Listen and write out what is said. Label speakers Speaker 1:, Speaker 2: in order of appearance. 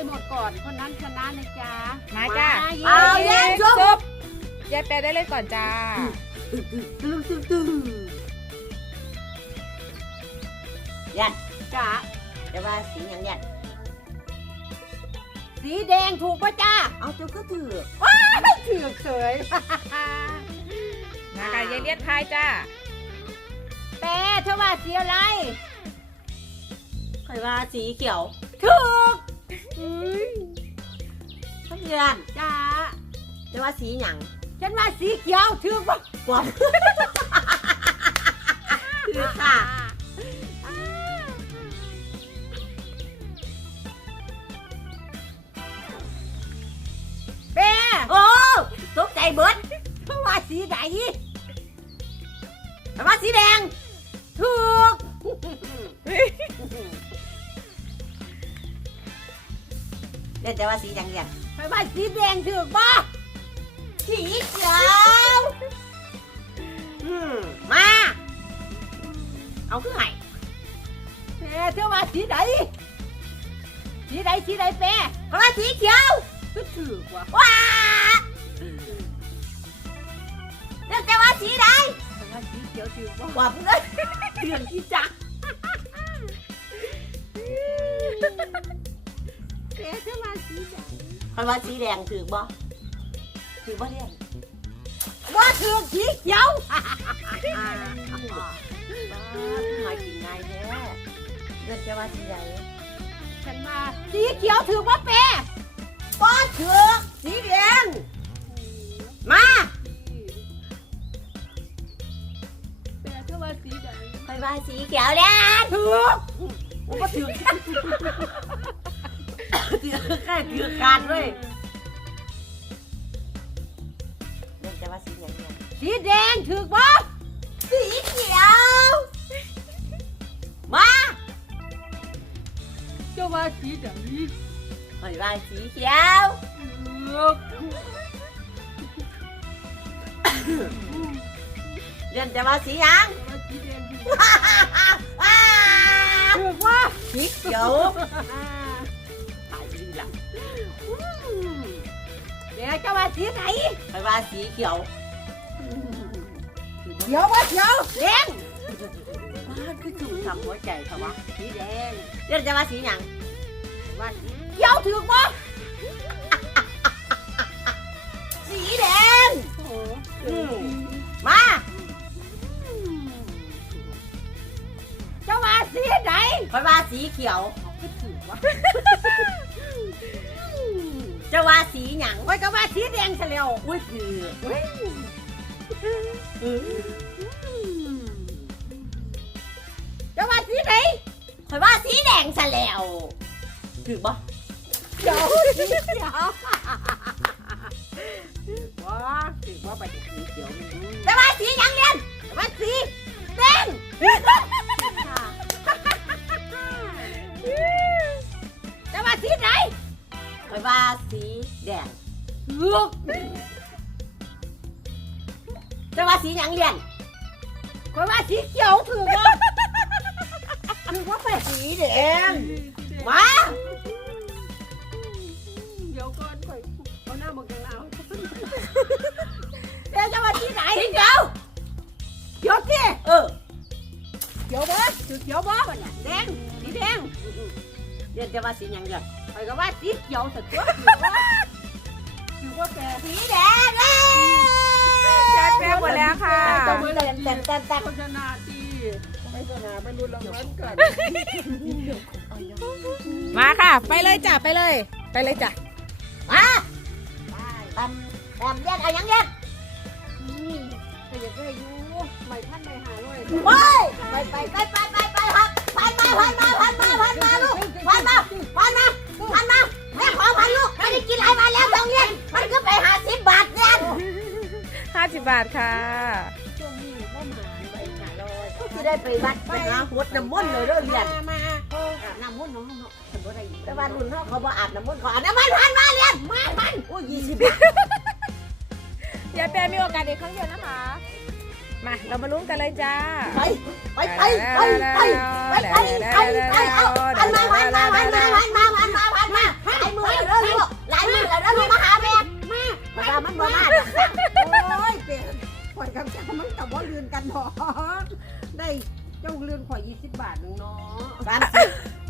Speaker 1: หมดก่อนคนนั้นชนะนะจ๊ะ
Speaker 2: มาจ้า
Speaker 1: เอาเย็น
Speaker 2: ซุปยายแปรได้เลยก่อนจ้า
Speaker 3: ยัน
Speaker 1: จ้า
Speaker 3: จะว่าสีอย่างยัน
Speaker 1: สีแดงถูกปะจ้า
Speaker 3: เอาเจ้าก็ถือ
Speaker 1: ถือเฉย
Speaker 2: มาค่ะยายเลียดทายจ้า
Speaker 1: แต่เธอว่าสีอะไร
Speaker 3: คอยว่าสีเขียว
Speaker 1: ถูก
Speaker 3: ทั้งยัน
Speaker 1: จ้า
Speaker 3: จะว่าสีหยัง
Speaker 1: ฉันว่าสีเขียวถูกปะ
Speaker 3: กวาดถือค่ะ
Speaker 1: เป้
Speaker 3: โอ้ตกใจเบิด
Speaker 1: เธอว่าสีไหน
Speaker 3: แต่ว่าสีแดง
Speaker 1: ถูก
Speaker 3: เล่นแต่ว่าสีหยังยัน
Speaker 1: เธอว่าสีแดงถูกปะ
Speaker 3: สีเขียวมา เอาขึ้นไห
Speaker 1: เป้เธอว่าสีไหนสีไหนสีไหนเป้
Speaker 3: เพราะว่าสีเขียว
Speaker 1: ก็ถูกว่ะ
Speaker 3: ว้าเล่นแต่ว่าสีใด
Speaker 1: เธอว่าสีเขียวถูกปะ
Speaker 3: กวาดเลยเรื่องที่จัก
Speaker 1: เป้เธอว่าสีไหน
Speaker 3: เพราะว่าสีแดงถือบ่ถือบ่เรียน
Speaker 1: ว่าถูกสีเขียว
Speaker 3: หายกินง่ายแท้เล่นแต่ว่าสีใด
Speaker 1: ฉันว่าสีเขียวถูกปะเป้
Speaker 3: ป้อนถือสีแดงมา
Speaker 1: เป้เธอว่าสีไหน
Speaker 3: เพราะว่าสีเขียวแดง
Speaker 1: ถูก
Speaker 3: ผมก็ถือถือแค่ถือขาดเลยเล่นแต่ว่าสีอย่างเดียว
Speaker 1: สีแดงถูกปะ
Speaker 3: สีเขียวมา
Speaker 1: เจ้าว่าสีไหน
Speaker 3: เพราะว่าสีเขียว
Speaker 1: ถูก
Speaker 3: เล่นแต่ว่าสีหยัง
Speaker 1: ว่าสีแดงถูก
Speaker 3: อ้า
Speaker 1: ถูกว่า
Speaker 3: สีเขียวตายจริงจัง
Speaker 1: เดี๋ยวเจ้าว่าสีไหน
Speaker 3: เพราะว่าสีเขียว
Speaker 1: เขียวว่าเขียวแดง
Speaker 3: มันคือจุ่มทำหัวใจเขาวะ
Speaker 1: สีแดง
Speaker 3: เล่นแต่ว่าสีหยัง
Speaker 1: ว่าสีเขียวถูกปะ
Speaker 3: สีแดง
Speaker 1: โอ้โห
Speaker 3: มา
Speaker 1: เจ้าว่าสีไหน
Speaker 3: เพราะว่าสีเขียว
Speaker 1: ก็ถูกว่า
Speaker 3: จะว่าสีหยัง
Speaker 1: ไว้ก็ว่าสีแดงเฉลียว
Speaker 3: อุ้ยคือ
Speaker 1: เจ้าว่าสีไหน
Speaker 3: เพราะว่าสีแดงซะแล้วถือบ่
Speaker 1: เขียวสีเขียวว้าถือว่าไปสีเขียวมัน
Speaker 3: จะว่าสีหยังเรียน
Speaker 1: ว่าสีแดงเจ้าว่าสีไหน
Speaker 3: เพราะว่าสีแดง
Speaker 1: ถูก
Speaker 3: จะว่าสีหยังเรียน
Speaker 1: ก็ว่าสีเขียวถูกปะถูกว่าไป
Speaker 3: สีแดงมา
Speaker 1: เดี๋ยวก่อนค่อยเอาหน้าบอกอย่างหนาวเดี๋ยวจะมาที่ไหน
Speaker 3: สีเขียว
Speaker 1: เขียวสิ
Speaker 3: เขียวบ่
Speaker 1: คือเขียวบ่วะเนี่ยแดงสีแดง
Speaker 3: เรียนจะว่าสีหยังเรียน
Speaker 1: ไปก็ว่าสีเขียวสักตัวคือว่าแก
Speaker 3: สีแดงเอ้ย
Speaker 2: ยายแปรหมดแล้วค่ะ
Speaker 3: แต่
Speaker 1: โฆษณาที่ไปโฆษณาไปรุนรางวัลกัน
Speaker 2: มาค่ะ ไปเลยจ้ะไปเลย ไปเลยจ้ะ
Speaker 3: มาตำเรียนเอาหยังเรียน
Speaker 1: ก็อยากได้อยู่ไม่พันไม่หาเลย
Speaker 3: เฮ้ยครับพันมาลูกพันมาแม่ขอพันลูกไม่ได้กินหลายวันแล้วต้องเรียนมันก็ไป50 บาทเรียน
Speaker 2: 50 บาทค่ะ
Speaker 1: ช่วงนี้ก็มาไปหาลอย
Speaker 3: ก็จะได้ไปวัดไปหาหดน้ำมนต์เลยเด้อเรียน
Speaker 1: มา
Speaker 3: อาบน้ำมนต์น้องเนาะฉันบ่ได้แต่ว่ารุ่นเขาบ่อาบน้ำมนต์เขาอาบน้ำมันพันมาเรียนมาพันโอ้ย20 บาท
Speaker 2: ยายแปรมีโอกาสอีกครั้งเดียวนะคะ มาเรามาลุ้นกันเลยจ้า
Speaker 3: ไปเอาพันมาไอ้มื
Speaker 1: นกันเนาะได้เจ้าเรือนข่อย20 บาทนึงเนาะ
Speaker 3: 30